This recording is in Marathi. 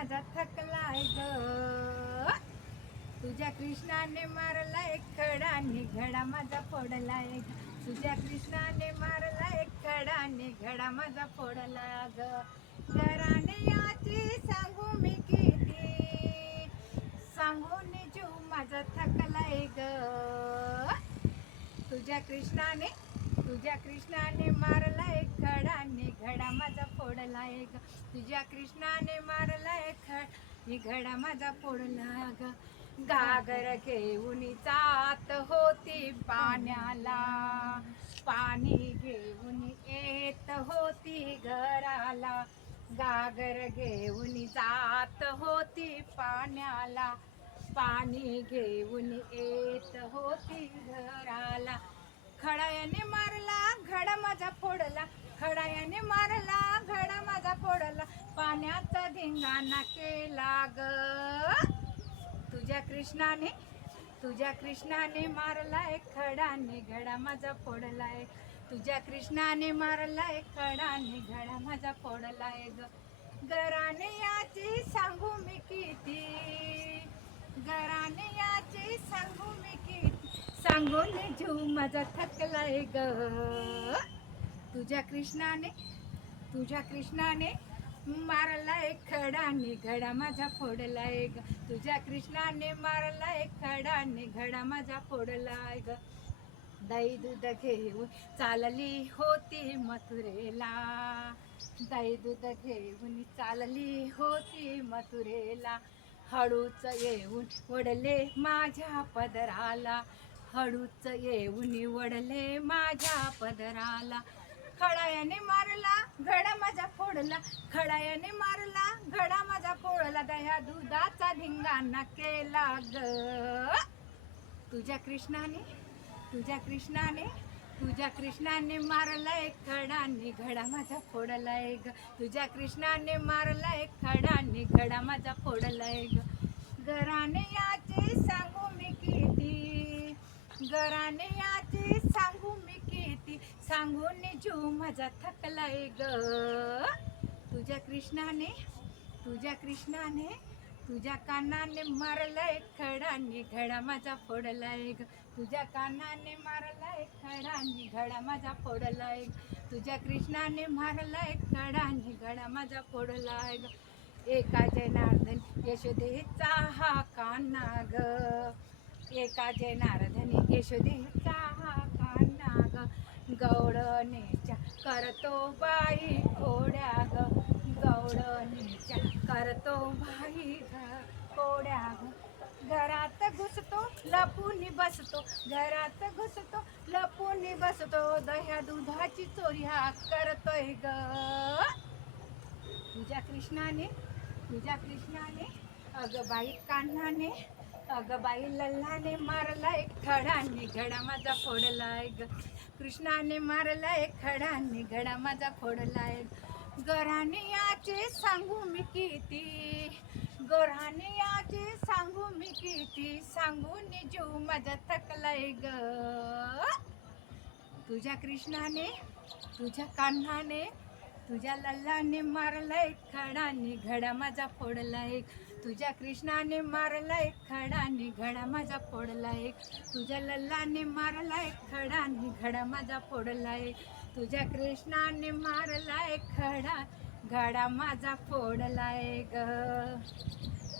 माझा थकलाय ग. तुझ्या कृष्णाने मारला एक खडा आणि घडा माझा फोडलाय. ग तुझ्या कृष्णाने मारला एक खडा आणि घडा माझा फोडला ग. घराने याची सांगू मी किती? सांगून जीव माझा थकलाय ग. तुझ्या कृष्णाने तुझ्या कृष्णाने मारला एक खडा घडा माझा फोडला एक. तुझ्या कृष्णाने मारला एक खड आणि घडा माझा फोडला ग. घागर घेऊन जात होती पाण्याला. पाणी घेऊन येत होती घराला. गागर घेऊन जात होती पाण्याला. पाणी घेऊन येत होती घराला. खडायाने मारला घडा माझा फोडला. खडायाने मारला घडा माझा फोडला. पाण्याचा धिंगाणा केला ग. तुझ्या कृष्णाने तुझ्या कृष्णाने मारला एक खडाने घडा माझा फोडलाय. तुझ्या कृष्णाने मारला एक खडाने घडा माझा फोडलाय ग. घराने याची सांगू मी किती? किती जीव माझा थकलाय ग. तुझ्या कृष्णाने तुझ्या कृष्णाने मारला एक खडा घडा माझा फोडलाय ग. तुझ्या कृष्णाने मारला एक खडा घडा माझा फोडलाय ग. दही दूध घेऊन चालली होती मथुरेला. दही दूध घेऊन चालली होती मथुरेला. हळूच येऊन वडले माझ्या पदराला. हळूच येऊन निवडले माझ्या पदराला. खडायाने मारला घडा माझा फोडला. खडायाने मारला घडा माझा फोडला. दह्या दुधाचा धिंगाणा केला ग. तुझ्या कृष्णाने तुझ्या कृष्णाने तुझ्या कृष्णाने मारला एक घडा माझा फोडलाय ग. तुझ्या कृष्णाने मारला एक घडा माझा फोडलाय ग. घराने याचे सांगू मी की घराने याचे सांगू मी किती? सांगून जीव माझा थकलाय ग. तुझ्या कृष्णाने तुझ्या कृष्णाने तुझ्या कानाने मारलाय खडाने घडा माझा फोडलाय ग. तुझ्या कानाने मारला खडाने घडा माझा फोडलाय ग. तुझ्या कृष्णाने मारला खडाने घडा माझा फोडलाय ग. एका जनार्दन यशोदेचा हा काना ग. एका जय जनार्दन यशोदेचा हा काना ग गौडनेच्या करतो बाई खोड्या ग गौडनेच्या करतो बाई ग ग घरात घुसतो लपून बसतो घरात घुसतो लपून बसतो दह्या दुधाची चोरी हा करतोय ग. तुझ्या कृष्णाने तुझ्या कृष्णाने अगं बाई कान्हाने अगं बाई लल्लाने मारला एक खडाने घडा माझा फोडलाय ग. कृष्णाने मारला एक खडाने घडा माझा फोडलाय गराने याचे सांगू मी किती? गोराने याचे सांगू मी किती? सांगून जीव माझा थकलाय ग. तुझ्या कृष्णाने तुझ्या कान्हाने तुझ्या लल्लाने मारलाय खडाने घडा माझा फोडला एक तुझ्या कृष्णाने मारला खडाने घडा माझा फोडला एक तुझ्या लल्लाने मारलाय खडाने घडा माझा फोडला एक तुझ्या कृष्णाने मारलाय खडा घडा माझा फोडला एक